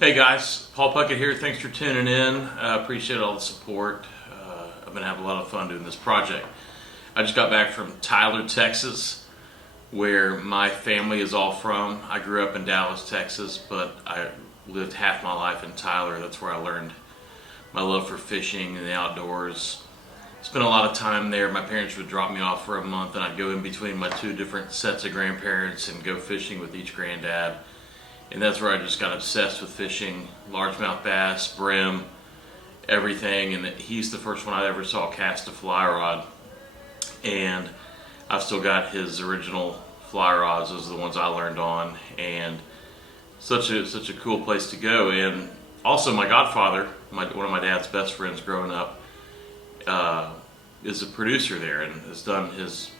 Hey guys, Paul Puckett here. Thanks for tuning in. Appreciate all the support. I've been having a lot of fun doing this project. I just got back from Tyler, Texas, where my family is all from. I grew up in Dallas, Texas, but I lived half my life in Tyler. That's where I learned my love for fishing and the outdoors. Spent a lot of time there. My parents would drop me off for a month, and I'd go in between my two different sets of grandparents and go fishing with each granddad. And that's where I just got obsessed with fishing, largemouth bass, brim, everything. And he's the first one I ever saw cast a fly rod. And I've still got his original fly rods. Those are the ones I learned on. And such a cool place to go. And also my godfather, one of my dad's best friends growing up, is a producer there and has done his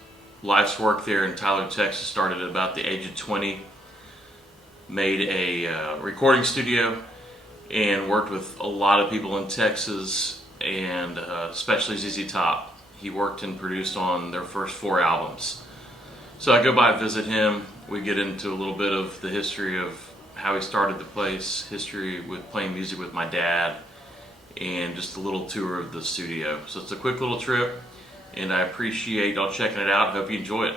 life's work there in Tyler, Texas. Started at about the age of 20. Made a recording studio and worked with a lot of people in Texas, and especially ZZ Top. He worked and produced on their first 4 albums. So I go by and visit him. We get into a little bit of the history of how he started the place, history with playing music with my dad, and just a little tour of the studio. So it's a quick little trip, and I appreciate y'all checking it out. Hope you enjoy it.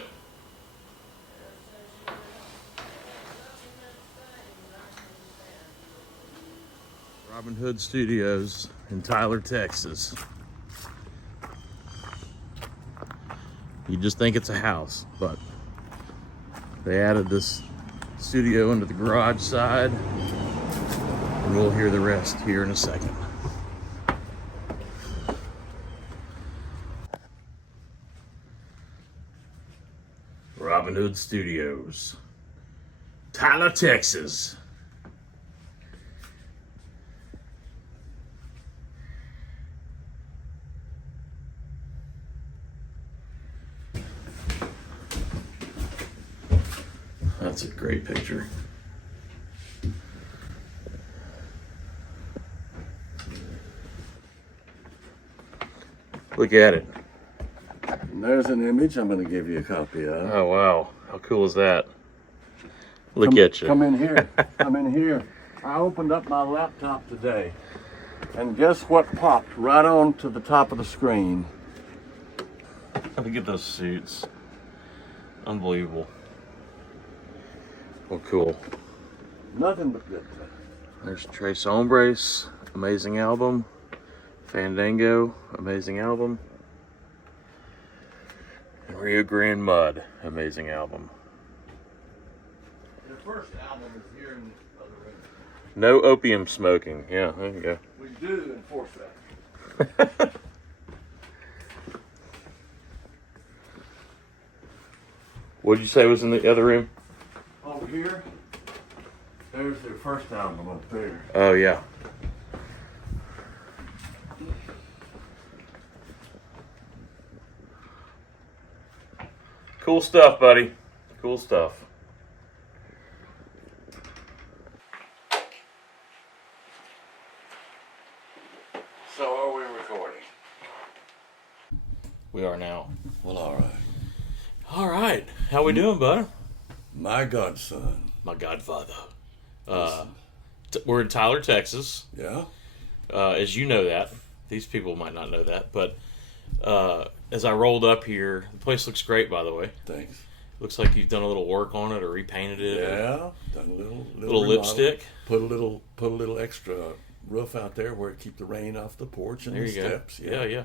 Robin Hood Studios in Tyler, Texas. You just think it's a house, but they added this studio into the garage side, and we'll hear the rest here in a second. Robin Hood Studios, Tyler, Texas. That's a great picture. Look at it. And there's an image I'm going to give you a copy of. Oh, wow. How cool is that? Look at you. Come in here. Come in here. I opened up my laptop today, and guess what popped right on to the top of the screen? Look at those suits. Unbelievable. Well, cool. Nothing but good stuff. There's Tres Hombres, amazing album. Fandango, amazing album. And Rio Grande Mud, amazing album. The first album is here in the other room. No opium smoking. Yeah, there you go. We do enforce that. What did you say was in the other room? Over here, there's their first album up there. Oh, yeah. Cool stuff, buddy. Cool stuff. So are we recording? We are now. Well, all right. All right. How we doing, bud? My godson. My godfather. We're in Tyler, Texas. Yeah? As you know that. These people might not know that. But as I rolled up here, the place looks great, by the way. Thanks. Looks like you've done a little work on it or repainted it. Yeah, done a little Little remodel. lipstick. Put a little extra roof out there where it keep the rain off the porch and There the you steps. go. Yeah.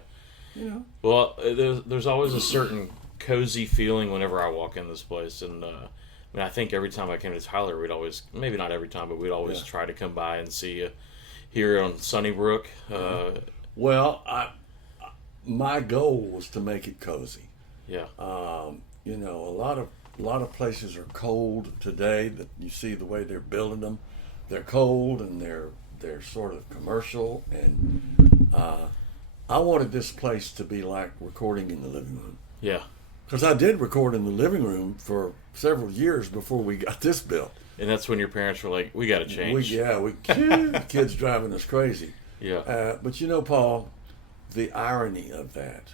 You know. Well, there's always a certain cozy feeling whenever I walk in this place, and I think every time I came to Tyler, we'd always, maybe not every time, but we'd always try to come by and see you here on Sunnybrook. Well, my goal was to make it cozy. Yeah. You know, a lot of places are cold today. That you see the way they're building them, they're cold and they're sort of commercial. And I wanted this place to be like recording in the living room. Yeah. Because I did record in the living room for several years before we got this built. And that's when your parents were like, we got to change. The kids driving us crazy. Yeah. But you know, Paul, the irony of that.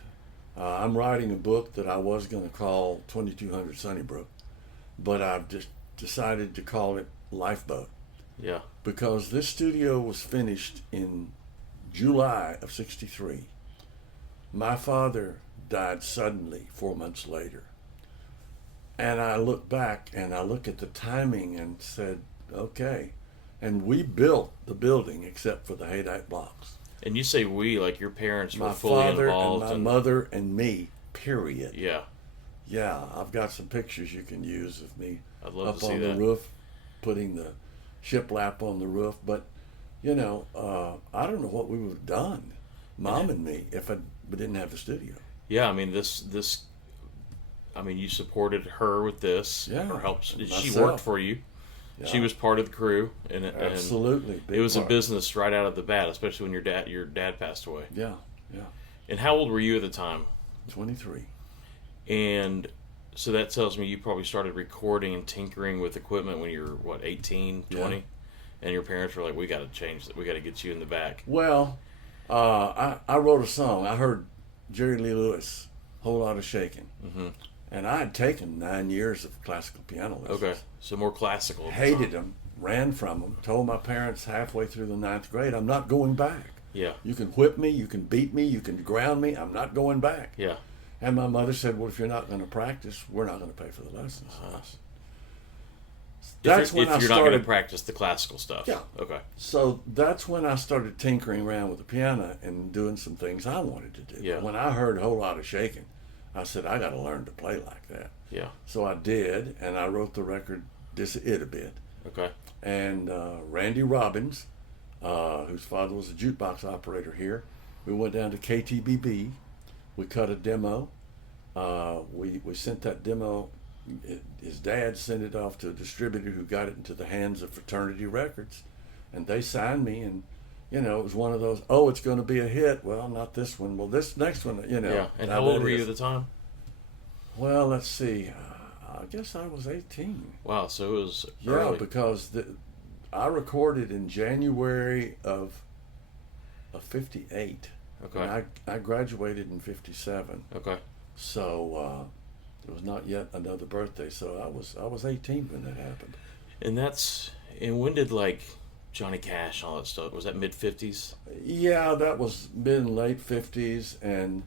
I'm writing a book that I was going to call 2200 Sunnybrook, but I've just decided to call it Lifeboat. Yeah. because this studio was finished in July of '63. My father died suddenly 4 months later. And I look back and I look at the timing and said, okay. And we built the building except for the Haydite blocks. And you say we, like your parents were My fully father involved. and my mother and me, period. Yeah. Yeah, I've got some pictures you can use of me I'd love up to see on that. the roof, putting the shiplap on the roof. But, I don't know what we would have done, Mom and me, if we didn't have the studio. Yeah, I mean you supported her with this, Yeah, or helped. She myself. worked for you. Yeah. She was part of the crew, and Absolutely. it was big a part. business right out of the bat, especially when your dad passed away. Yeah, yeah. And how old were you at the time? 23. And so that tells me you probably started recording and tinkering with equipment when you were 18, 20, Yeah. and your parents were like, "We got to change that. We got to get you in the back." Well, I wrote a song. I heard Jerry Lee Lewis, Whole Lot of Shaking. Mm-hmm. And I had taken 9 years of classical piano lessons. Okay, so more classical. At the Hated time. them, ran from them, told my parents halfway through the 9th grade, I'm not going back. Yeah, You can whip me, you can beat me, you can ground me, I'm not going back. yeah. And my mother said, well, if you're not going to practice, we're not going to pay for the lessons. That's if when you're I not going started. to practice the classical stuff. Yeah. Okay. So that's when I started tinkering around with the piano and doing some things I wanted to do. Yeah. When I heard a whole lot of shaking, I said, I got to learn to play like that. Yeah. So I did, and I wrote the record Dis It a Bit. Okay. And Randy Robbins, whose father was a jukebox operator here, we went down to KTBB. We cut a demo. We sent that demo. His dad sent it off to a distributor who got it into the hands of Fraternity Records, and they signed me. And it was one of those, oh, it's going to be a hit. Well, not this one. Well, this next one, Yeah. And how old were you at the time? Well, let's see. I guess I was 18. Wow. So it was Yeah, early. because I recorded in January of '58. Okay. And I graduated in '57. Okay. So it was not yet another birthday. So I was 18 when that happened. And when did like Johnny Cash and all that stuff? Was that mid 50s? Yeah, that was mid and late '50s, and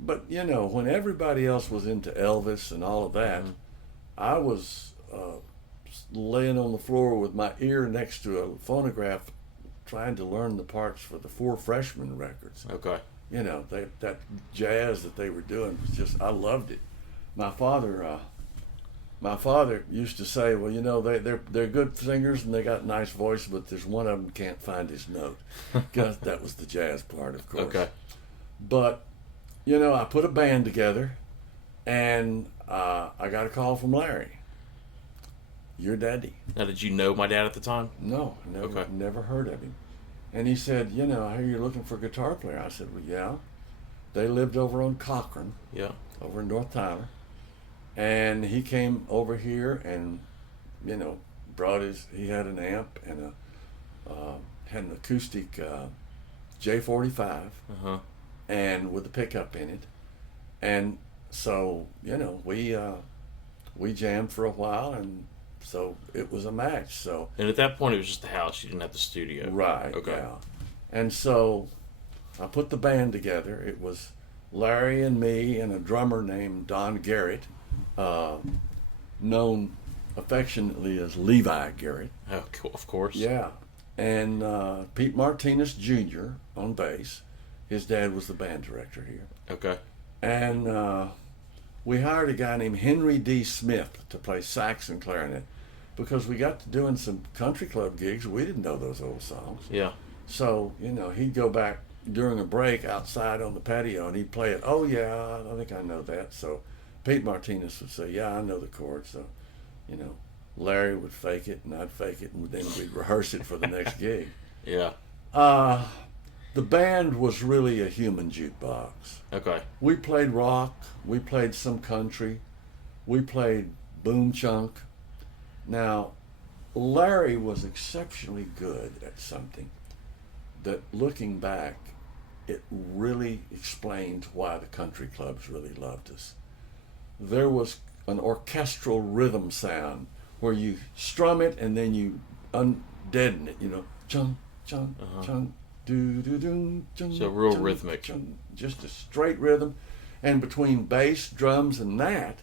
but when everybody else was into Elvis and all of that, Mhm. I was laying on the floor with my ear next to a phonograph, trying to learn the parts for the Four Freshmen records. Okay. That jazz that they were doing was just, I loved it. My father used to say, well, they're good singers and they got nice voice, but there's one of them can't find his note. 'Cause that was the jazz part, of course. Okay. But I put a band together, and I got a call from Larry. Your daddy. Now, did you know my dad at the time? No, never, Okay. never heard of him. And he said, I hear you're looking for a guitar player. I said, well, yeah. They lived over on Cochran, Yeah. over in North Tyler. And he came over here and, brought he had an amp and had an acoustic J45 Uh-huh. and with a pickup in it. And so, we jammed for a while, and so it was a match. So And at that point, it was just the house. You didn't have the studio. right, Okay. yeah. And so I put the band together. It was Larry and me and a drummer named Don Garrett, known affectionately as Levi Garrett. Oh, cool. Of course. Yeah. And Pete Martinez Jr. on bass. His dad was the band director here. Okay. And we hired a guy named Henry D. Smith to play sax and clarinet because we got to doing some country club gigs. We didn't know those old songs. Yeah. So, he'd go back during a break outside on the patio and he'd play it. Oh, yeah, I think I know that. So Pete Martinez would say, yeah, I know the chords. So, Larry would fake it and I'd fake it, and then we'd rehearse it for the next gig. Yeah. The band was really a human jukebox. Okay. We played rock, we played some country, we played boom chunk. Now, Larry was exceptionally good at something that, looking back, it really explained why the country clubs really loved us. There was an orchestral rhythm sound where you strum it and then you undeaden it, chung, chung, chung, doo doo doo, chung. So real chung, rhythmic. Chung, just a straight rhythm, and between bass, drums, and that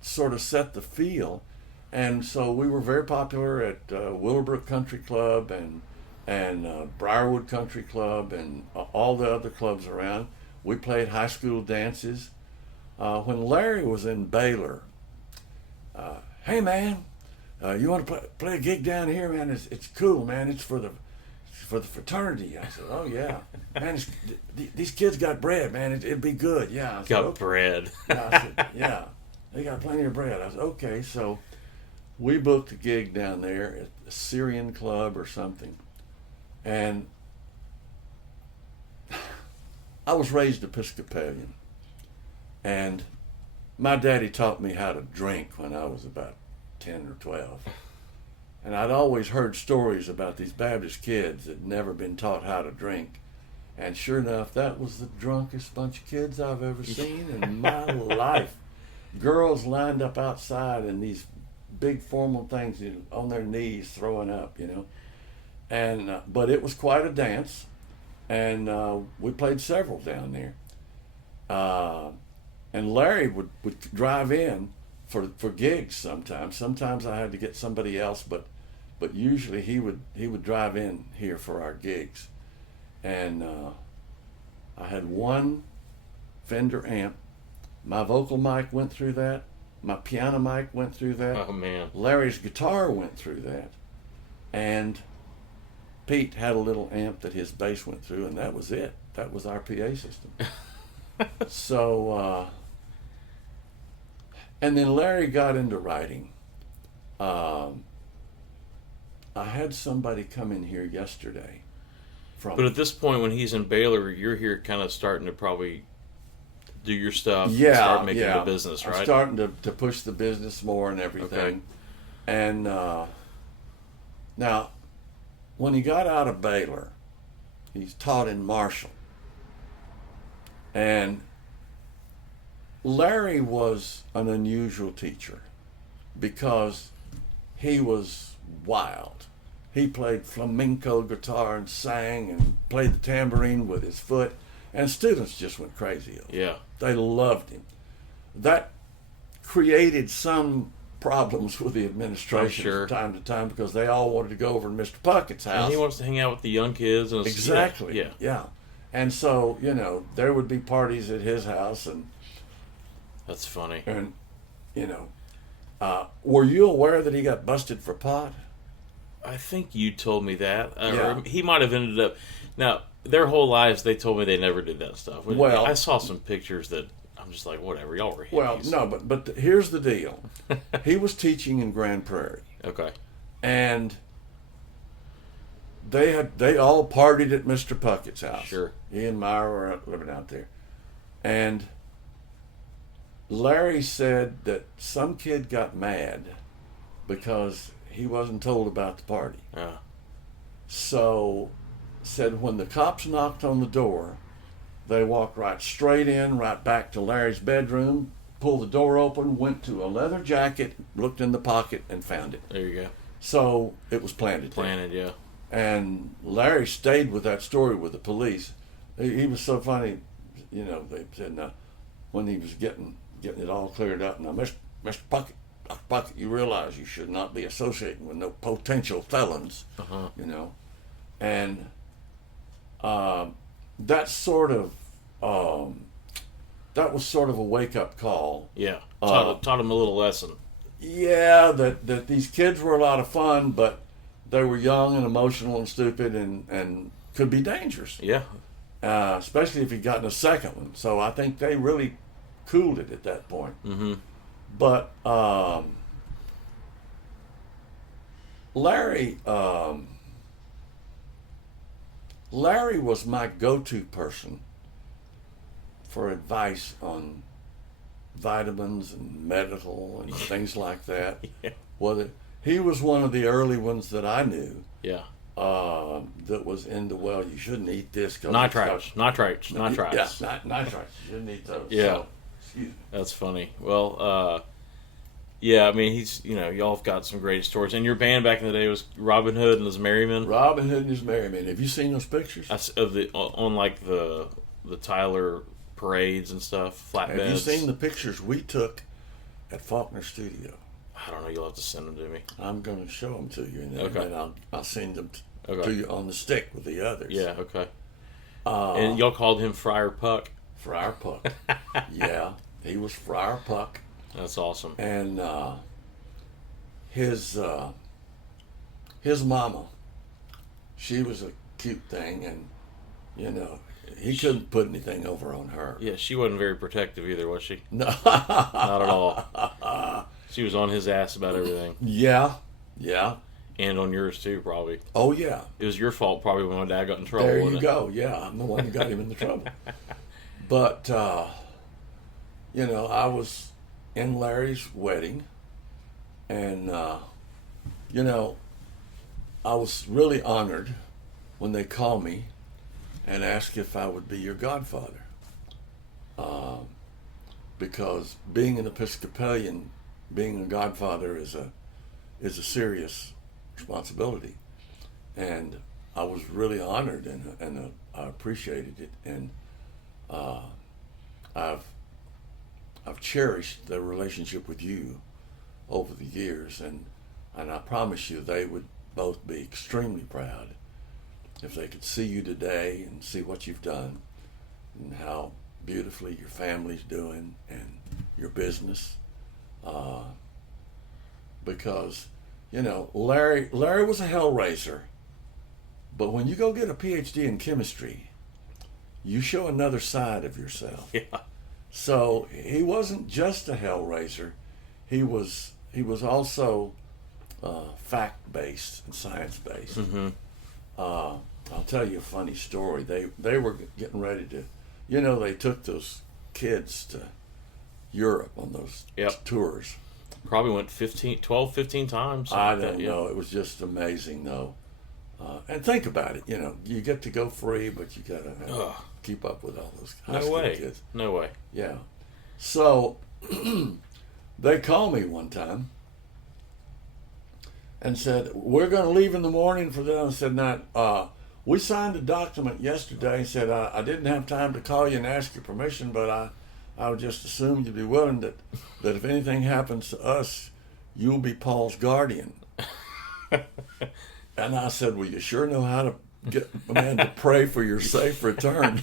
sort of set the feel, and so we were very popular at Willowbrook Country Club and Briarwood Country Club and all the other clubs around. We played high school dances. When Larry was in Baylor, hey man, you want to play a gig down here, man? It's cool, man. It's for the fraternity. I said, oh yeah, man. These kids got bread, man. It'd be good. Yeah, I said, Got okay. bread. Yeah, I said, yeah, they got plenty of bread. I said, okay. So we booked a gig down there at a Syrian club or something, and I was raised Episcopalian, and my daddy taught me how to drink when I was about 10 or 12. And I'd always heard stories about these Baptist kids that had never been taught how to drink. And sure enough, that was the drunkest bunch of kids I've ever seen in my life. Girls lined up outside in these big formal things, on their knees throwing up, And but it was quite a dance, and we played several down there. And Larry would drive in for gigs sometimes. Sometimes I had to get somebody else, but usually he would drive in here for our gigs. And I had one Fender amp. My vocal mic went through that. My piano mic went through that. Oh man. Larry's guitar went through that. And Pete had a little amp that his bass went through, and that was it. That was our PA system. So, and then Larry got into writing. I had somebody come in here yesterday But at this point, when he's in Baylor, you're here kind of starting to probably do your stuff, start making the business, right? I'm starting to push the business more and everything. Okay. And now, when he got out of Baylor, he's taught in Marshall. And Larry was an unusual teacher because he was wild. He played flamenco guitar and sang and played the tambourine with his foot, and students just went crazy over him. Yeah. They loved him. That created some problems with the administration from time to time because they all wanted to go over to Mr. Puckett's house. And he wants to hang out with the young kids. And Exactly. Yeah. And so, there would be parties at his house, and That's funny. And, were you aware that he got busted for pot? I think you told me that. Yeah. Or he might have ended up. Now, their whole lives, they told me they never did that stuff. Well, I saw some pictures that I'm just like, whatever, y'all were hippies. Well, no, but here's the deal. He was teaching in Grand Prairie. Okay. And they all partied at Mr. Puckett's house. Sure. He and Myra were living out there. And Larry said that some kid got mad because he wasn't told about the party. So said when the cops knocked on the door, they walked right straight in, right back to Larry's bedroom, pulled the door open, went to a leather jacket, looked in the pocket, and found it. There you go. So it was planted. Yeah. And Larry stayed with that story with the police. He was so funny, they said, now, when he was getting it all cleared up, now, Mr. Puckett, Dr. Puckett, you realize you should not be associating with no potential felons, and that was sort of a wake-up call. Yeah, taught him a little lesson. Yeah, that these kids were a lot of fun, but they were young and emotional and stupid and could be dangerous. Yeah. Especially if he'd gotten a second one. So I think they really cooled it at that point. Mm-hmm. But Larry was my go-to person for advice on vitamins and medical and things like that. Yeah. Well, he was one of the early ones that I knew. Yeah. That was into, you shouldn't eat this. Nitrites. Yeah, nitrites. You shouldn't eat those. Yeah. So, excuse me. That's funny. Well, Yeah, I mean, he's, y'all have got some great stories. And your band back in the day was Robin Hood and his Merrymen. Robin Hood and his Merrymen. Have you seen those pictures? Of on like the Tyler parades and stuff, flatbeds. Have you seen the pictures we took at Faulkner Studio? I don't know. You'll have to send them to me. I'm going to show them to you, and then, Okay. and then I'll send them Okay. to you on the stick with the others. Yeah. Okay. And y'all called him Friar Puck. Friar Puck. Yeah, he was Friar Puck. That's awesome. And his mama, she was a cute thing, and he couldn't put anything over on her. Yeah, she wasn't very protective either, was she? No. Not at all. She was on his ass about everything. Yeah. And on yours too, probably. Oh yeah. It was your fault probably when my dad got in trouble. There wasn't you it? go. Yeah, I'm the one who got him into trouble. But I was in Larry's wedding, and I was really honored when they called me and asked if I would be your godfather, because being an Episcopalian, being a godfather is a serious responsibility, and I was really honored, and I appreciated it, and I've cherished the relationship with you over the years, and I promise you they would both be extremely proud if they could see you today and see what you've done and how beautifully your family's doing and your business, because Larry was a hellraiser, but when you go get a PhD in chemistry, you show another side of yourself. Yeah. So he wasn't just a hellraiser; he was also fact-based and science-based. Mm-hmm. I'll tell you a funny story. They were getting ready to, they took those kids to Europe on those tours. Probably went 12, 15 times. I don't know. It was just amazing, though. And think about it. You get to go free, but you got to keep up with all those high school kids. No way. Yeah. So they called me one time and said, "We're going to leave in the morning for them." I said, "Not. We signed a document yesterday and said I didn't have time to call you and ask your permission, but I would just assume you'd be willing that if anything happens to us, you'll be Paul's guardian." And I said, "Well, you sure know how to get a man to pray for your safe return."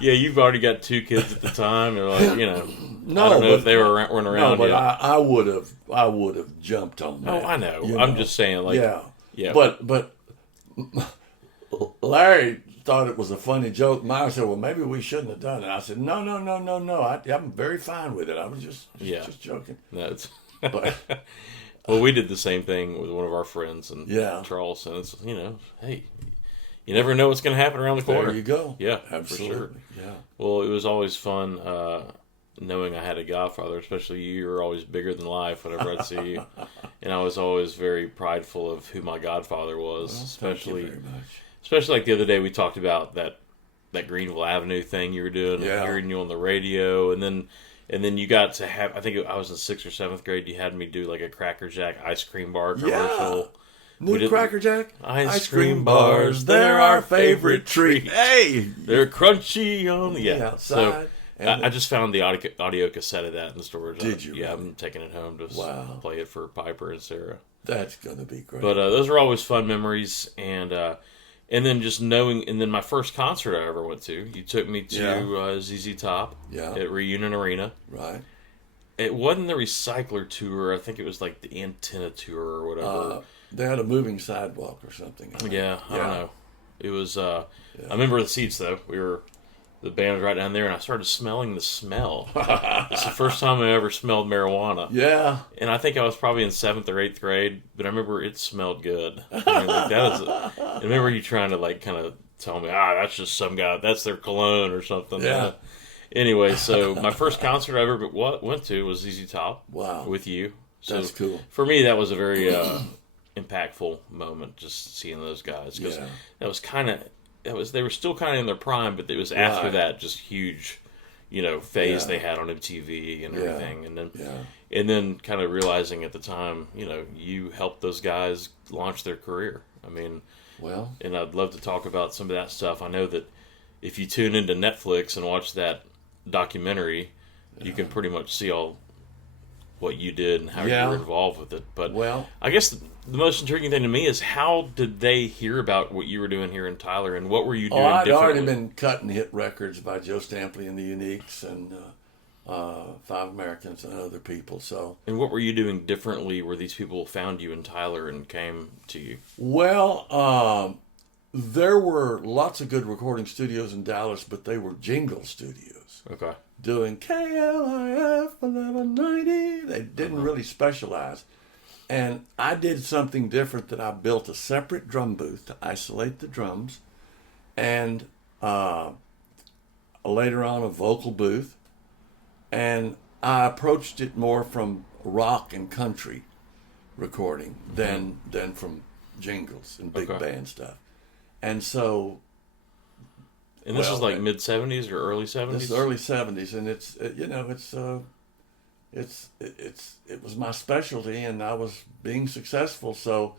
Yeah, you've already got 2 kids at the time. They're like, No, I don't know if they weren't around no, but yet. I would have jumped on that. Oh, I know. I'm just saying, like, yeah. But Larry thought it was a funny joke. Myra said, "Well, maybe we shouldn't have done it." I said, "No. I'm very fine with it. I was just joking." That's But well, we did the same thing with one of our friends in Yeah. Charleston. It's hey, you never know what's going to happen around the corner. there you go. Yeah, Absolutely. for sure. Yeah. Well, it was always fun knowing I had a godfather, especially you. You were always bigger than life whenever I'd see you, and I was always very prideful of who my godfather was. Well, thank you very much. Especially like the other day we talked about that Greenville Avenue thing you were doing, Yeah. hearing you on the radio, and then you got to have, I think I was in 6th or 7th grade, you had me do like a Cracker Jack ice cream bar commercial. New Cracker Jack Ice cream bars, they're our favorite treat. Hey, They're crunchy on the outside. So I just found the audio cassette of that in the storage. Did you Yeah, really? I'm taking it home to play it for Piper and Sarah. That's gonna be great. But those are always fun memories, and then just knowing, and then my first concert I ever went to, you took me to ZZ Top at Reunion Arena. Right. It wasn't the Recycler tour. I think it was like the Antenna tour or whatever. They had a moving sidewalk or something. I don't know. It was. I remember the seats though. The band was right down there, and I started smelling the smell. It's the first time I ever smelled marijuana. Yeah. And I think I was probably in 7th or 8th grade, but I remember it smelled good. I mean, like, I remember you trying to like kind of tell me, that's just some guy, that's their cologne or something. Yeah. Anyway, so my first concert I ever went to was ZZ Top. Wow. With you. So That's cool. For me, that was a very impactful moment, just seeing those guys, because that was kind of. They were still kind of in their prime, but it was after that just huge phase Yeah. they had on MTV and everything. Yeah. And then kind of realizing at the time, you helped those guys launch their career. I mean, Well, and I'd love to talk about some of that stuff. I know that if you tune into Netflix and watch that documentary, you can pretty much see all what you did and how you Yeah. were involved with it. But well, I guess the most intriguing thing to me is how did they hear about what you were doing here in Tyler, and what were you doing I'd differently? already been cutting hit records by Joe Stampley and the Uniques and Five Americans and other people. So, And what were you doing differently where these people found you in Tyler and came to you? well, there were lots of good recording studios in Dallas, but they were jingle studios Okay. doing KLIF 1190. They didn't really specialize. And I did something different, that I built a separate drum booth to isolate the drums, and later on a vocal booth. And I approached it more from rock and country recording than from jingles and big Okay. band stuff. And so And this Well, is like mid 70s or early 70s? this is early '70s, and it was my specialty, and I was being successful. So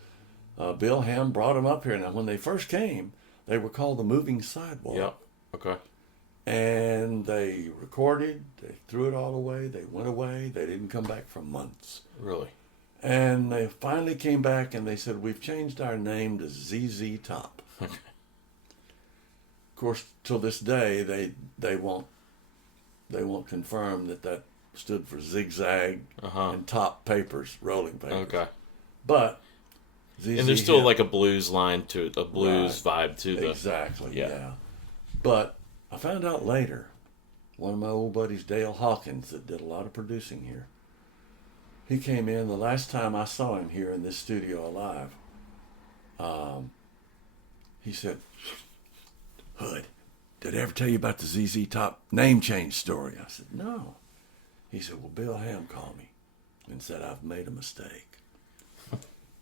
Bill Ham brought them up here. Now, when they first came, they were called the Moving Sidewalk. Yep. Okay. And they recorded, they threw it all away, they went away, they didn't come back for months. Really? And they finally came back and they said, "We've changed our name to ZZ Top." Okay. Of course, till this day, they won't confirm that stood for zigzag Uh-huh. and top papers, rolling papers. Okay. But ZZ And there's still Hip- like a blues line to it, a blues vibe to the. exactly, Yeah. yeah. But I found out later, one of my old buddies, Dale Hawkins, that did a lot of producing here, he came in the last time I saw him here in this studio alive. He said, "Hood, did I ever tell you about the ZZ Top name change story?" I said, "No." He said, "Well, Bill Ham called me and said I've made a mistake."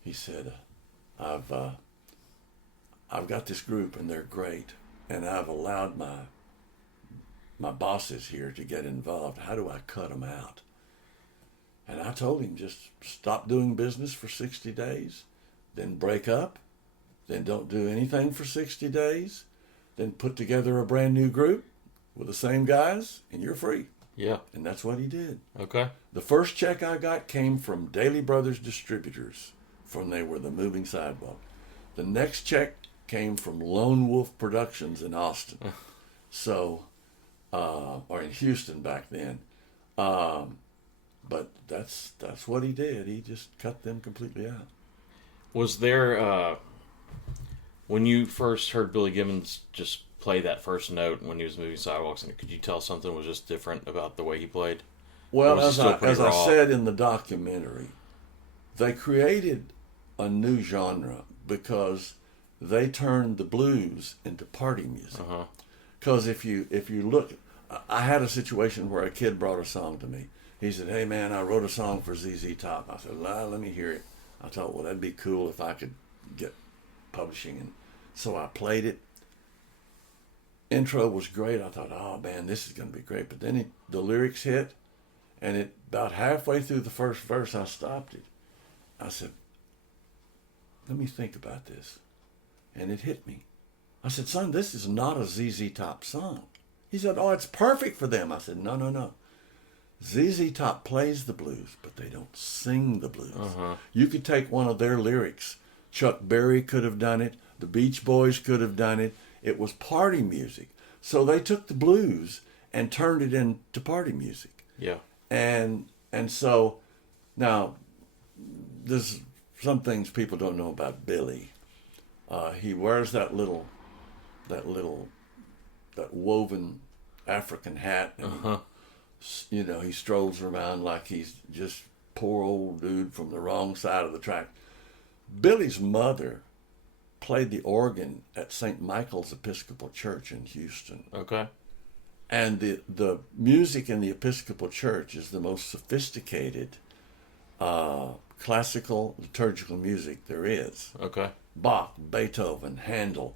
He said, I've got this group and they're great, and I've allowed my bosses here to get involved. How do I cut them out?" And I told him, just stop doing business for 60 days, then break up, then don't do anything for 60 days, then put together a brand new group with the same guys, and you're free. Yeah. And that's what he did. Okay. The first check I got came from Daly Brothers Distributors, from they were the Moving Sidewalk. The next check came from Lone Wolf Productions in Austin. So, or in Houston back then. But that's what he did. He just cut them completely out. Was there, when you first heard Billy Gibbons just play that first note when he was moving sidewalks, and could you tell something was just different about the way he played? Well, was he as still I pretty raw? said in the documentary, they created a new genre because they turned the blues into party music. Uh-huh. Because if you look, I had a situation where a kid brought a song to me. He said, "Hey man, I wrote a song for ZZ Top." I said, "Let me hear it." I thought, well, that'd be cool if I could get publishing, and so I played it. Intro was great. I thought, oh man, this is going to be great. But then the lyrics hit, and about halfway through the first verse, I stopped it. I said, "Let me think about this," and it hit me. I said, "Son, this is not a ZZ Top song." He said, "Oh, it's perfect for them." I said, No. ZZ Top plays the blues, but they don't sing the blues. Uh-huh. You could take one of their lyrics. Chuck Berry could have done it. The Beach Boys could have done it. It was party music. So they took the blues and turned it into party music. Yeah. And so now there's some things people don't know about Billy. He wears that woven African hat, and Uh-huh. he strolls around like he's just poor old dude from the wrong side of the track. Billy's mother played the organ at St. Michael's Episcopal Church in Houston. Okay. And the music in the Episcopal Church is the most sophisticated classical liturgical music there is. Okay. Bach, Beethoven, Handel,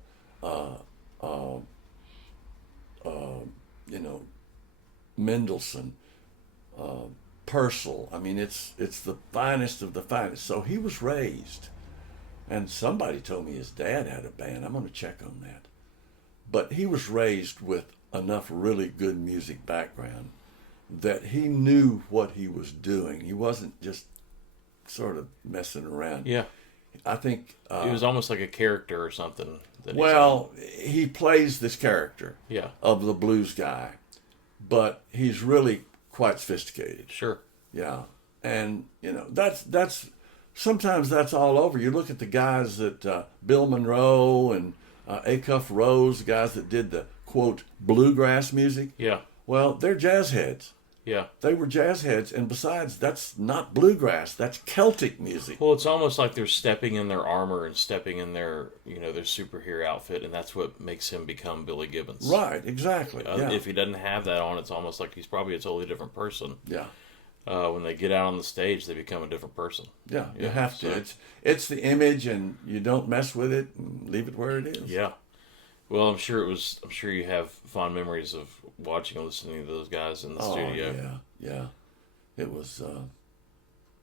Mendelssohn, Purcell. I mean, it's the finest of the finest. So he was raised, and somebody told me his dad had a band. I'm going to check on that. But he was raised with enough really good music background that he knew what he was doing. He wasn't just sort of messing around. Yeah. I think It was almost like a character or something. He plays this character of the blues guy, but he's really quite sophisticated. Sure. Yeah. And, that's sometimes that's all over. You look at the guys that Bill Monroe and Acuff Rose, the guys that did the, quote, bluegrass music. Yeah. Well, they're jazz heads. Yeah. They were jazz heads, and besides, that's not bluegrass. That's Celtic music. Well, it's almost like they're stepping in their armor and stepping in their superhero outfit, and that's what makes him become Billy Gibbons. Right, exactly. If he doesn't have that on, it's almost like he's probably a totally different person. Yeah. When they get out on the stage, they become a different person. Yeah, you have to. It's the image, and you don't mess with it and leave it where it is. Yeah. Well, I'm sure you have fond memories of watching and listening to those guys in the studio. Yeah. It was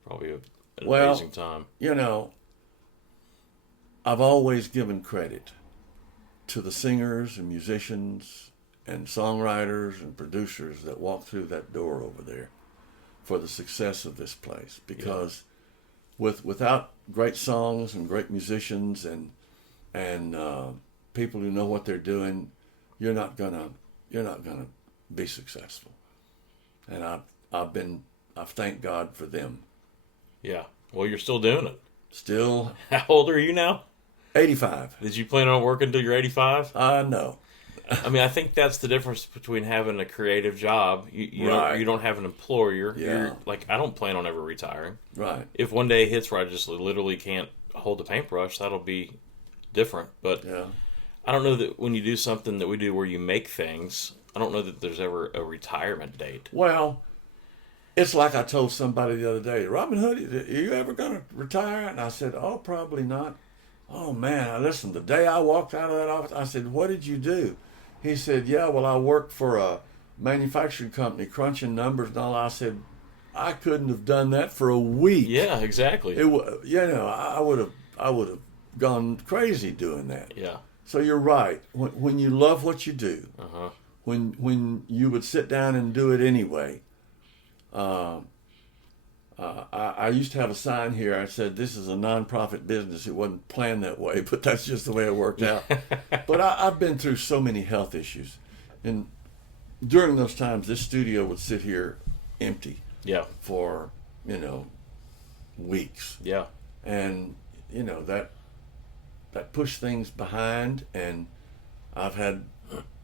probably an amazing time. I've always given credit to the singers and musicians and songwriters and producers that walk through that door over there for the success of this place. Because without great songs and great musicians and people who know what they're doing, you're not gonna be successful. And I've thanked God for them. Yeah. Well, you're still doing it. Still. How old are you now? 85. Did you plan on working until you're 85? No. I mean, I think that's the difference between having a creative job. You don't have an employer. Yeah. You're like, I don't plan on ever retiring. Right. If one day hits where I just literally can't hold a paintbrush, that'll be different. But I don't know that when you do something that we do where you make things, I don't know that there's ever a retirement date. Well, it's like I told somebody the other day, Robin Hood, are you ever going to retire? And I said, oh, probably not. Oh, man, listen, the day I walked out of that office, I said, what did you do? He said, yeah, well, I worked for a manufacturing company, crunching numbers and all. I said, I couldn't have done that for a week. Yeah, exactly. I would have gone crazy doing that. Yeah. So you're right. When you love what you do, when you would sit down and do it anyway. I used to have a sign here. I said, this is a nonprofit business. It wasn't planned that way, but that's just the way it worked out. But I've been through so many health issues. And during those times, this studio would sit here empty for, weeks. Yeah. And, that pushed things behind, and I've had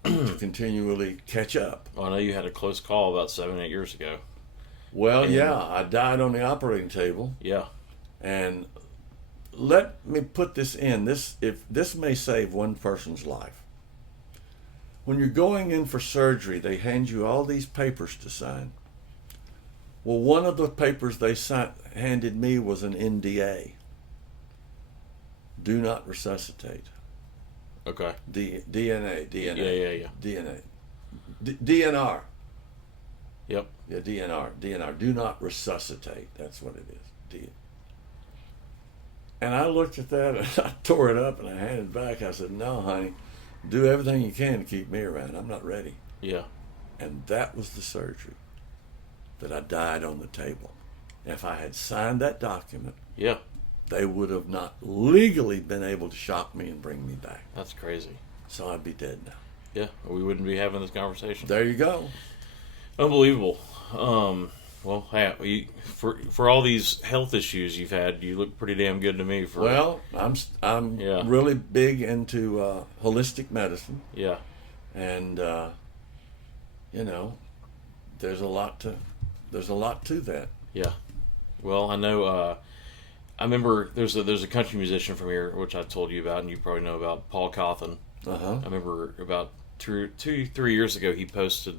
to continually catch up. Well, I know you had a close call about 7-8 years ago. Well, I died on the operating table. Yeah. And let me put this in. If this may save one person's life. When you're going in for surgery, they hand you all these papers to sign. Well, one of the papers they handed me was an NDA. Do not resuscitate. Okay. DNA. Yeah. DNA. DNR. Yep. Yeah, DNR. Do not resuscitate. That's what it is. And I looked at that and I tore it up and I handed it back. I said, no, honey, do everything you can to keep me around. I'm not ready. Yeah. And that was the surgery that I died on the table. If I had signed that document, they would have not legally been able to shock me and bring me back. That's crazy. So I'd be dead now. Yeah, we wouldn't be having this conversation. There you go. Unbelievable. Well, hey, for all these health issues you've had, you look pretty damn good to me. Well, I'm really big into holistic medicine. Yeah. And there's a lot to that. Yeah. Well, I know. I remember there's a country musician from here, which I told you about, and you probably know about, Paul Cawthon. I remember about 2-3 years ago, he posted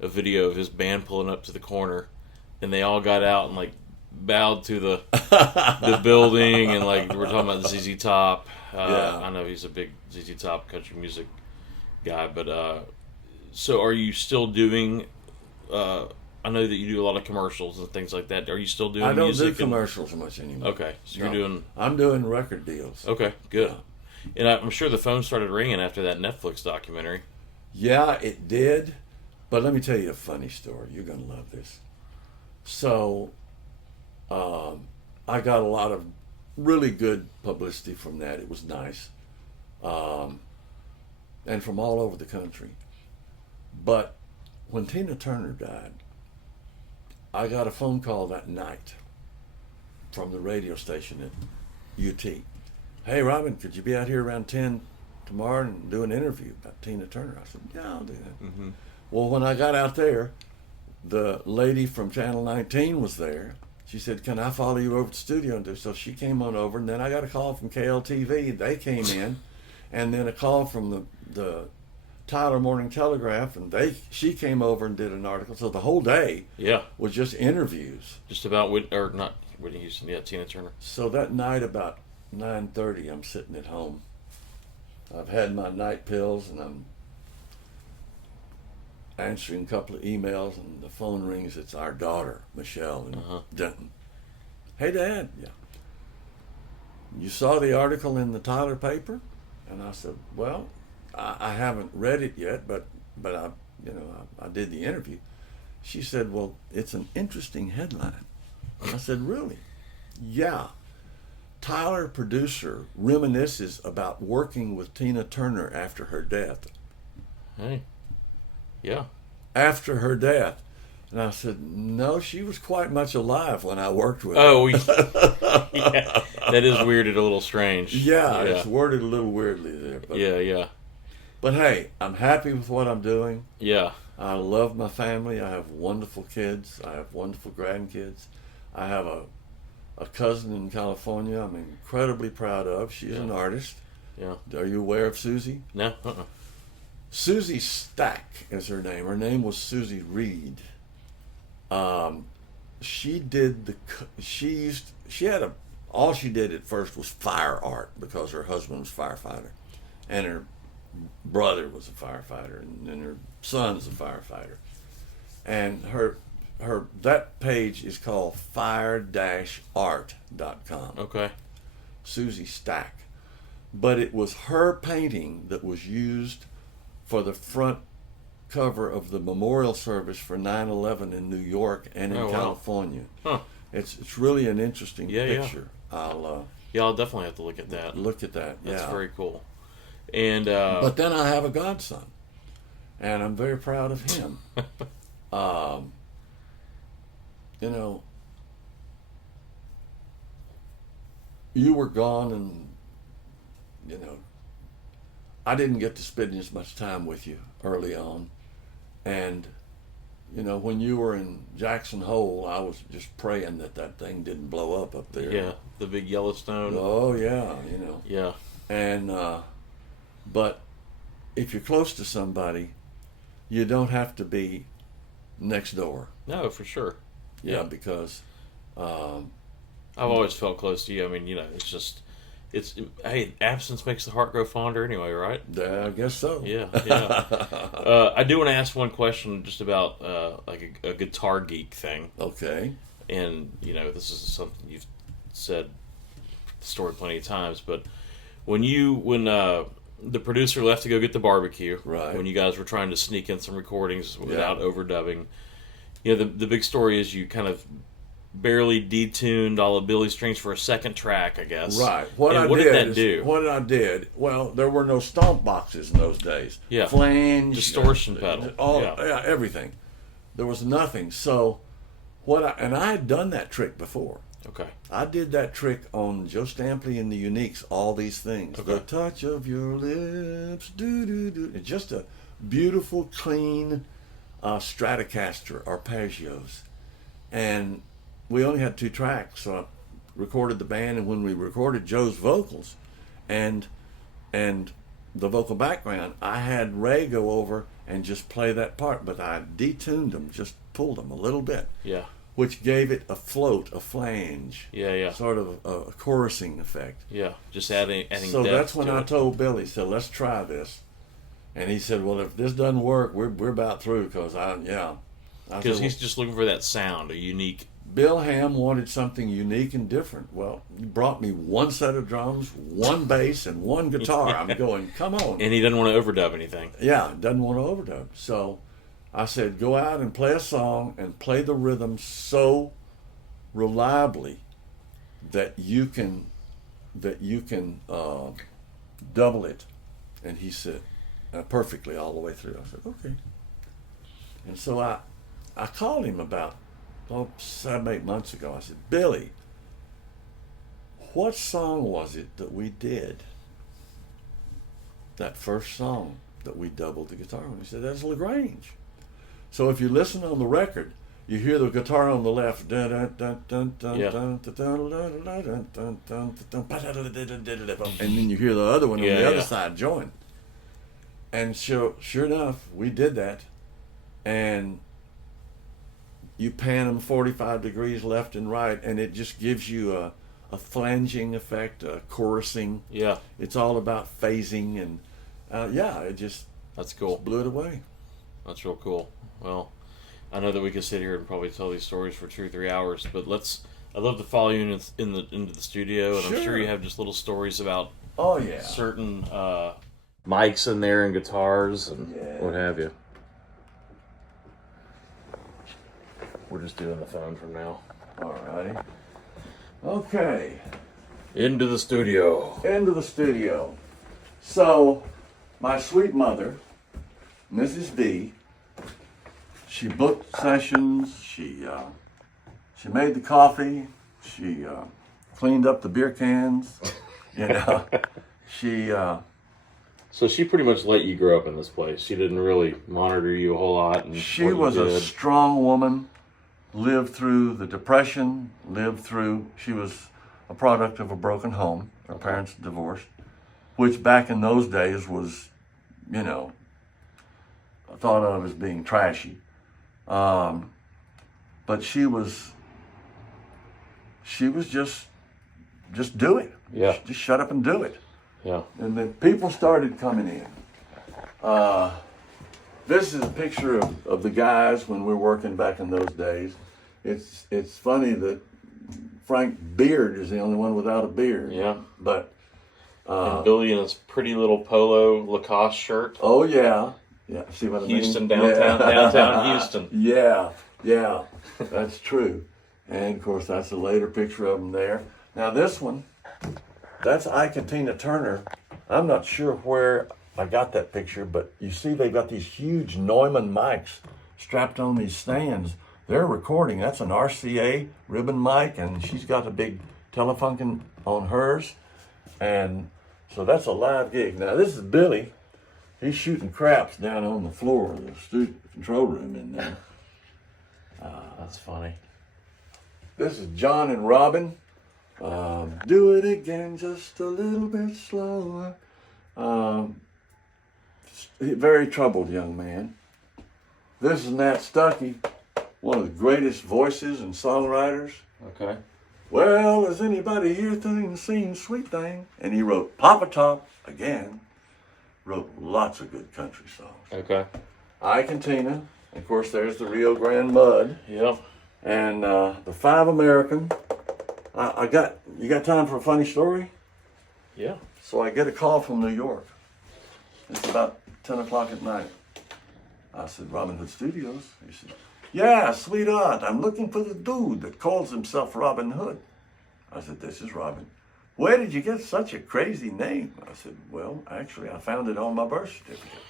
a video of his band pulling up to the corner, and they all got out and bowed to the building, and we're talking about ZZ Top. I know he's a big ZZ Top country music guy, but so are you still doing I know that you do a lot of commercials and things like that. Are you still doing I don't music do commercials much anymore. Okay, so No. you're doing... I'm doing record deals. Okay, good. Yeah. And I'm sure the phone started ringing after that Netflix documentary. Yeah, it did. But let me tell you a funny story. You're going to love this. So, I got a lot of really good publicity from that. It was nice. And from all over the country. But when Tina Turner died, I got a phone call that night from the radio station at UT. Hey, Robin, could you be out here around 10 tomorrow and do an interview about Tina Turner? I said, yeah, I'll do that. Mm-hmm. Well, when I got out there, the lady from Channel 19 was there. She said, can I follow you over to the studio? And so she came on over, and then I got a call from KLTV. They came in, and then a call from the Tyler Morning Telegraph, and she came over and did an article. So the whole day was just interviews. Just about not Whitney Houston, Tina Turner. So that night about 9:30, I'm sitting at home. I've had my night pills, and I'm answering a couple of emails, and the phone rings. It's our daughter, Michelle, in Denton. Hey, Dad. Yeah. You saw the article in the Tyler paper? And I said, well, I haven't read it yet, but I did the interview. She said, well, it's an interesting headline. And I said, really? Yeah. Tyler, producer, reminisces about working with Tina Turner after her death. Hey. Yeah. After her death. And I said, no, she was quite much alive when I worked with her. Oh, yeah. That is weirded a little strange. Yeah, it's worded a little weirdly there. But, yeah. But hey, I'm happy with what I'm doing. Yeah. I love my family. I have wonderful kids. I have wonderful grandkids. I have a cousin in California I'm incredibly proud of. She's an artist. Yeah. Are you aware of Susie? No. Susie Stack is her name. Her name was Susie Reed. She did all she did at first was fire art because her husband was a firefighter, and her brother was a firefighter, and her son's a firefighter, and that page is called fire-art.com. Okay. Susie Stack, but it was her painting that was used for the front cover of the memorial service for 9/11 in New York and in California. Huh. It's really an interesting picture. I'll definitely have to look at that. Look at that. That's very cool. And but then I have a godson, and I'm very proud of him. You were gone, and I didn't get to spend as much time with you early on. And, when you were in Jackson Hole, I was just praying that thing didn't blow up there. Yeah, the big Yellowstone. Oh, yeah, Yeah. And, but if you're close to somebody, you don't have to be next door. No, for sure. Yeah, because... I've always felt close to you. I mean, absence makes the heart grow fonder anyway, right? I guess so. Yeah. I do want to ask one question just about like a guitar geek thing. Okay. And, this is something you've said the story plenty of times, but when the producer left to go get the barbecue, right, when you guys were trying to sneak in some recordings without overdubbing, the big story is you kind of barely detuned all of Billy's strings for a second track, I guess. Right. What did that do? What I did, well, there were no stomp boxes in those days. Yeah. Flange. Distortion pedal. Everything. There was nothing. So, and I had done that trick before. Okay. I did that trick on Joe Stampley and the Uniques, all these things. Okay. The touch of your lips, do-do-do. It's just a beautiful, clean Stratocaster arpeggios. And we only had 2 tracks, so I recorded the band, and when we recorded Joe's vocals and the vocal background, I had Ray go over and just play that part, but I detuned them, just pulled them a little bit. Yeah. Which gave it a float, a flange. Yeah. Sort of a chorusing effect. Yeah, just adding So depth that's when to I it. told Billy, said, let's try this. And he said, well, if this doesn't work, we're about through, because Because he's just looking for that sound, a unique. Bill Ham wanted something unique and different. Well, he brought me one set of drums, one bass, and one guitar. I'm going, come on. And he doesn't want to overdub anything. Yeah, doesn't want to overdub. So I said, go out and play a song and play the rhythm so reliably that you can double it. And he said, perfectly all the way through. I said, okay. And so I called him about 7, 8 months ago. I said, Billy, what song was it that we did? That first song that we doubled the guitar on. He said, that's LaGrange. So if you listen on the record, you hear the guitar on the left, and then you hear the other one on the other side join. And sure enough, we did that, and you pan them 45 degrees left and right, and it just gives you a flanging effect, a chorusing. Yeah. It's all about phasing, and it just that's cool. Blew it away. That's real cool. Well, I know that we could sit here and probably tell these stories for 2 or 3 hours, but I'd love to follow you into the studio, and I'm sure you have just little stories about certain mics in there and guitars and what have you. We're just doing the phone from now. Alrighty. Okay. Into the studio. So, my sweet mother, Mrs. D, she booked sessions. She made the coffee. She cleaned up the beer cans. So she pretty much let you grow up in this place. She didn't really monitor you a whole lot. And she was a strong woman. Lived through the Depression. She was a product of a broken home. Her parents divorced, which back in those days was, thought of as being trashy. But she was just do it. Yeah. Just shut up and do it. Yeah. And then people started coming in. This is a picture of the guys when we were working back in those days. It's funny that Frank Beard is the only one without a beard. Yeah. But and Billy in his pretty little polo Lacoste shirt. Oh yeah. Yeah. See what I mean? Houston downtown Houston. Yeah. That's true. And of course that's a later picture of him there. Now this one, that's Ike and Tina Turner. I'm not sure where I got that picture, but you see they've got these huge Neumann mics strapped on these stands. They're recording. That's an RCA ribbon mic, and she's got a big Telefunken on hers. And so that's a live gig. Now this is Billy. He's shooting craps down on the floor of the studio control room in there. That's funny. This is John and Robin. Do it again just a little bit slower. Very troubled young man. This is Nat Stuckey, one of the greatest voices and songwriters. Okay. Well, has anybody here seen Sweet Thing? And he wrote Papa Top again. Wrote lots of good country songs. Okay. Ike and Tina. Of course, there's the Rio Grande Mud. Yep. And the Five American. You got time for a funny story? Yeah. So I get a call from New York. It's about 10 o'clock at night. I said, Robin Hood Studios? He said, yeah, sweetheart, I'm looking for the dude that calls himself Robin Hood. I said, this is Robin. Where did you get such a crazy name? I said, well, actually, I found it on my birth certificate.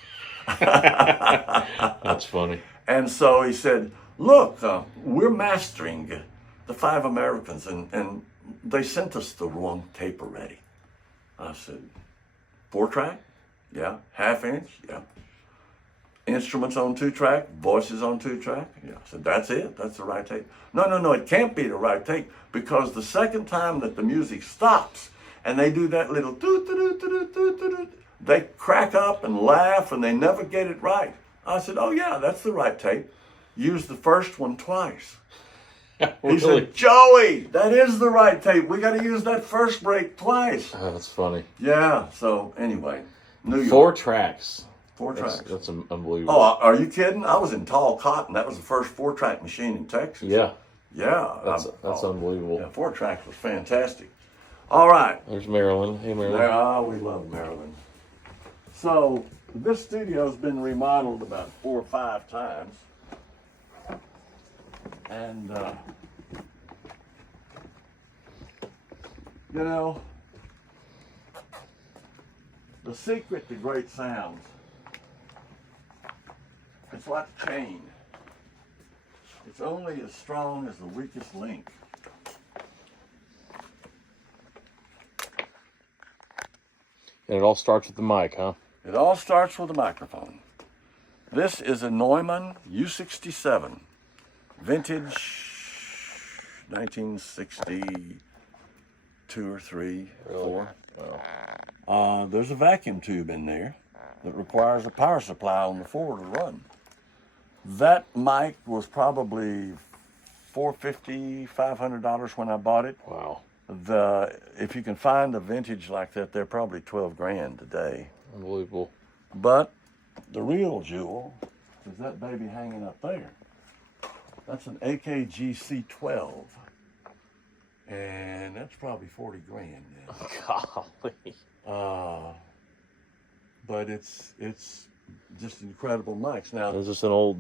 That's funny. And so he said, look, we're mastering the Five Americans, and they sent us the wrong tape already. I said, 4-track? Yeah. 1/2-inch? Yeah. Instruments on 2-track, voices on 2-track? Yeah. I said, that's it? That's the right tape? No, it can't be the right tape, because the second time that the music stops and they do that little doo-doo-doo-doo-doo-doo-doo, they crack up and laugh and they never get it right. I said, oh yeah, that's the right tape. Use the first one twice. He said, Joey, that is the right tape. We got to use that first break twice. Oh, that's funny. Yeah, so anyway, New York. 4 tracks. 4 tracks. That's unbelievable. Oh, are you kidding? I was in tall cotton. That was the first 4-track machine in Texas. Yeah. Yeah. That's unbelievable. Yeah, 4 tracks was fantastic. All right. There's Marilyn. Hey, Marilyn. We love Maryland. So this studio's been remodeled about 4 or 5 times. And, you know, the secret to great sounds, it's like a chain. It's only as strong as the weakest link. And it all starts with the mic, huh? It all starts with a microphone. This is a Neumann U67, vintage 1962 or 3, 4. Wow. There's a vacuum tube in there that requires a power supply on the floor to run. That mic was probably $450, $500 when I bought it. Wow. If you can find a vintage like that, they're probably 12 grand today. Unbelievable. But the real jewel is that baby hanging up there. That's an AKG C12, and that's probably 40 grand now. Golly. But it's just incredible mics. Now, Is this an old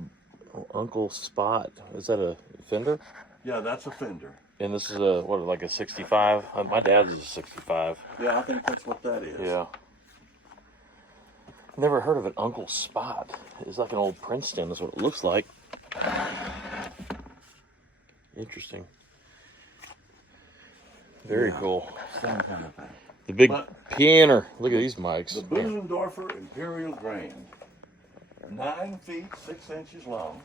Uncle Spot? Is that a Fender? yeah, that's a Fender. And this is like a 65? My dad's is a 65. Yeah, I think that's what that is. Yeah. Never heard of an Uncle Spot. It's like an old Princeton, is what it looks like. Interesting. Very cool. Same kind of thing. The big But- piano. Look at these mics. The Busendorfer Imperial Grand, 9 feet 6 inches long,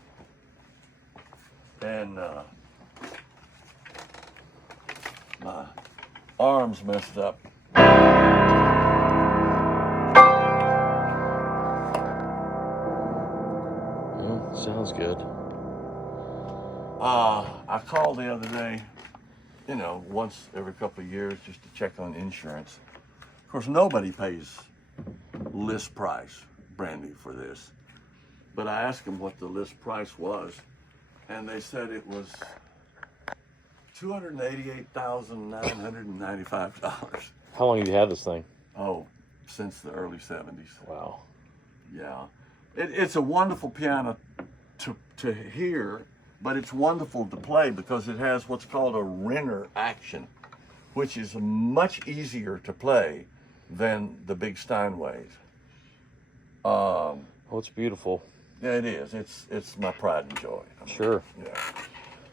and my arm's messed up. Sounds good. I called the other day, once every couple of years just to check on insurance. Of course, nobody pays list price, brand new, for this. But I asked them what the list price was, and they said it was $288,995. How long have you had this thing? Oh, since the early 70s. Wow. Yeah. It's a wonderful piano to hear, but it's wonderful to play because it has what's called a Renner action, which is much easier to play than the big Steinways. Oh, it's beautiful. Yeah, it is. It's my pride and joy. Sure. Yeah.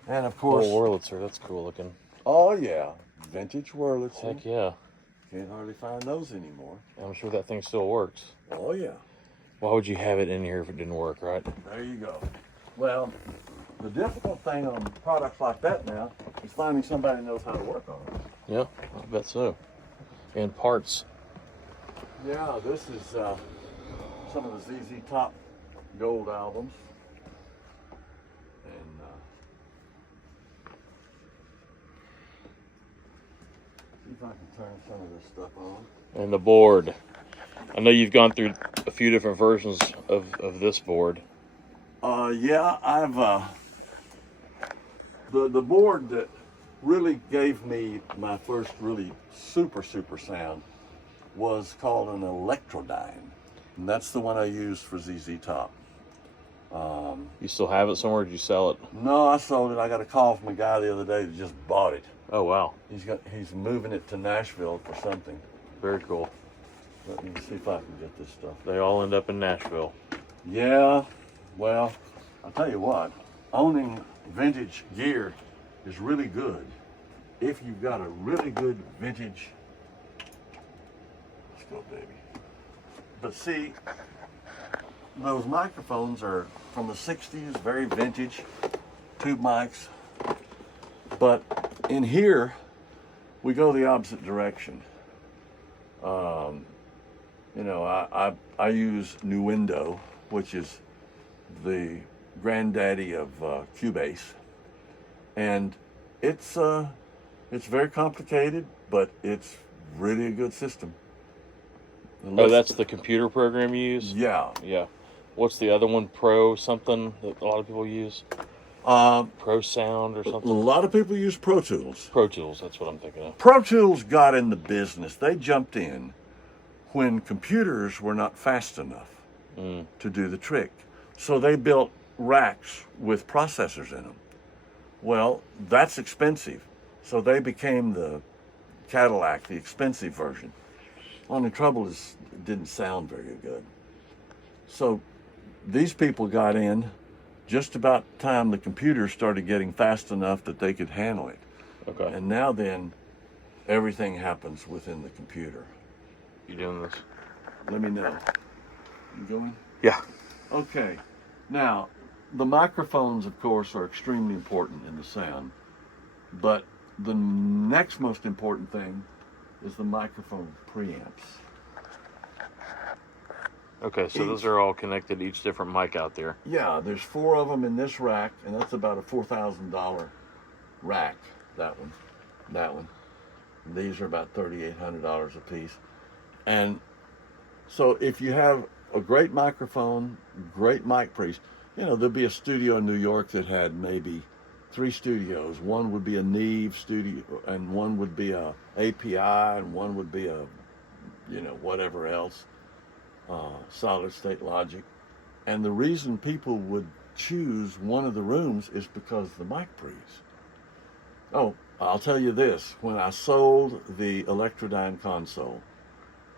And of Oh, course, Wurlitzer, that's cool looking. oh yeah, vintage Wurlitzer. Heck yeah. Can't hardly find those anymore. I'm sure that thing still works. Oh yeah. Why would you have it in here if it didn't work, right? There you go. Well, the difficult thing on products like that now is finding somebody who knows how to work on it. Yeah, I bet so. And parts. Yeah, this is some of the ZZ Top gold albums. And see if I can turn some of this stuff on. And the board. I know you've gone through a few different versions of this board. Yeah, I've the board that really gave me my first really super sound was called an Electrodyne, and that's the one I used for ZZ Top. You still have it somewhere? Or did you sell it? No, I sold it. I got a call from a guy the other day that just bought it. Oh wow, He's moving it to Nashville for something. very cool. Let me see if I can get this stuff. They all end up in Nashville. Yeah, well, I'll tell you what, owning vintage gear is really good if you've got a really good vintage. Let's go, baby. But see, those microphones are from the 60s, very vintage, tube mics. But in here, we go the opposite direction. I use Nuendo, which is the granddaddy of Cubase, and it's very complicated, but it's really a good system. Oh, that's the computer program you use? Yeah. Yeah. What's the other one? Pro something that a lot of people use? Pro Sound or A something? lot of people use Pro Tools. Pro Tools, that's what I'm thinking of. Pro Tools got in the business. They jumped in when computers were not fast enough to do the trick. So they built racks with processors in them. Well, that's expensive. So they became the Cadillac, the expensive version. Only trouble is it didn't sound very good. So these people got in just about the time the computers started getting fast enough that they could handle it. Okay. And now then, everything happens within the computer. You doing this? Let me know. You going? Yeah. Okay. Now, the microphones, of course, are extremely important in the sound. But the next most important thing is the microphone preamps. Okay, so those are all connected, each different mic out there. Yeah, there's 4 of them in this rack, and that's about a $4,000 rack. That one. And these are about $3,800 a piece. And so if you have a great microphone, great mic pre's, there'd be a studio in New York that had maybe 3 studios. One would be a Neve studio, and one would be a API, and one would be a, whatever else, solid state logic. And the reason people would choose one of the rooms is because of the mic pre's. Oh, I'll tell you this. When I sold the Electrodyne console,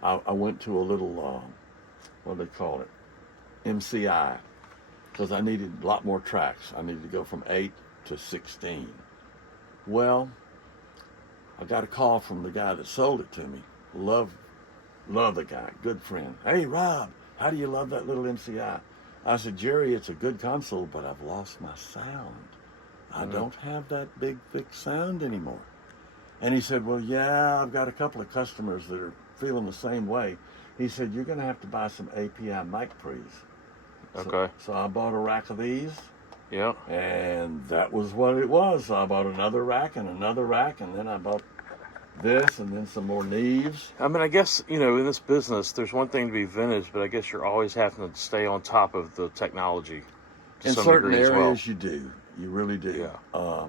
I went to a little, what do they call it? MCI. Because I needed a lot more tracks. I needed to go from 8 to 16. Well, I got a call from the guy that sold it to me. Love the guy. Good friend. Hey, Rob, how do you love that little MCI? I said, Jerry, it's a good console, but I've lost my sound. I don't have that big, thick sound anymore. And he said, well, yeah, I've got a couple of customers that are feeling the same way. He said, you're going to have to buy some API mic pre's. Okay. So I bought a rack of these. Yeah. And that was what it was. So I bought another rack, and then I bought this, and then some more Neves. I mean, I guess, in this business, there's one thing to be vintage, but I guess you're always having to stay on top of the technology to In some certain degree areas, as well. you do. You really do. Yeah.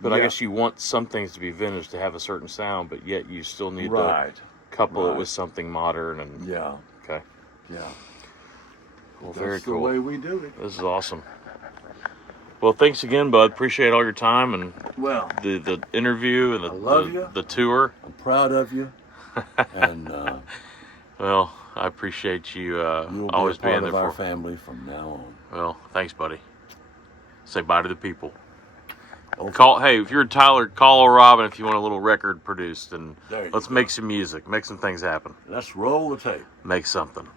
But I guess you want some things to be vintage to have a certain sound, but yet you still need to couple it with something modern. And Yeah. Okay. Yeah. Well, That's very the cool. way we do it. This is awesome. Well, thanks again, bud. Appreciate all your time and Well, the interview and I love you. the tour. I'm proud of you. And Well, I appreciate you you'll always be a part being of there our for me. family from now on. Well, thanks, buddy. Say bye to the people. Okay. Hey, if you're in Tyler, call Robin if you want a little record produced, and There you let's go. make some music, make some things happen, Let's roll the tape. make something.